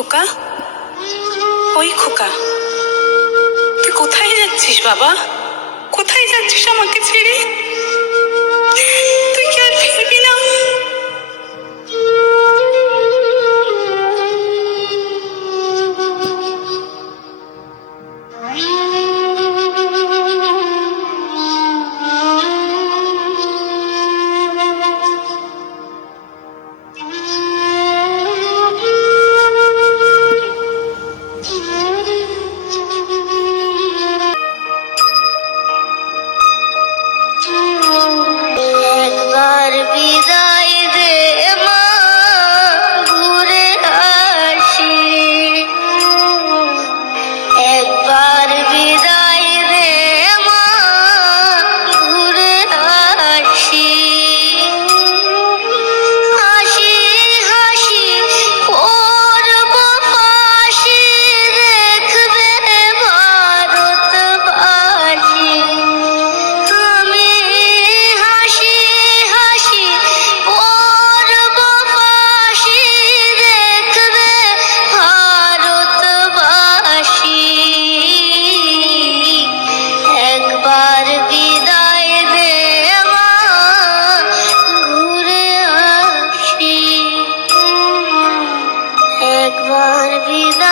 খোকা, ওই খোকা, তুই কোথায় যাচ্ছিস বাবা? কোথায় যাচ্ছিস আমাকে ছেড়ে? তুই কি আর ফিরবি না? একবার বিদায় দে মা, ঘুরে আসি। একবার বিদায় দে মা, ঘুরে আসি। হাসি হাসি করব ফাঁসি, দেখবে ভারতবাসী। আমি হাসি হাসি করব ফাঁসি, দেখবে ভারতবাসী। একবার বিদায় দে মা, ঘুরে আসি। একবার বিদায়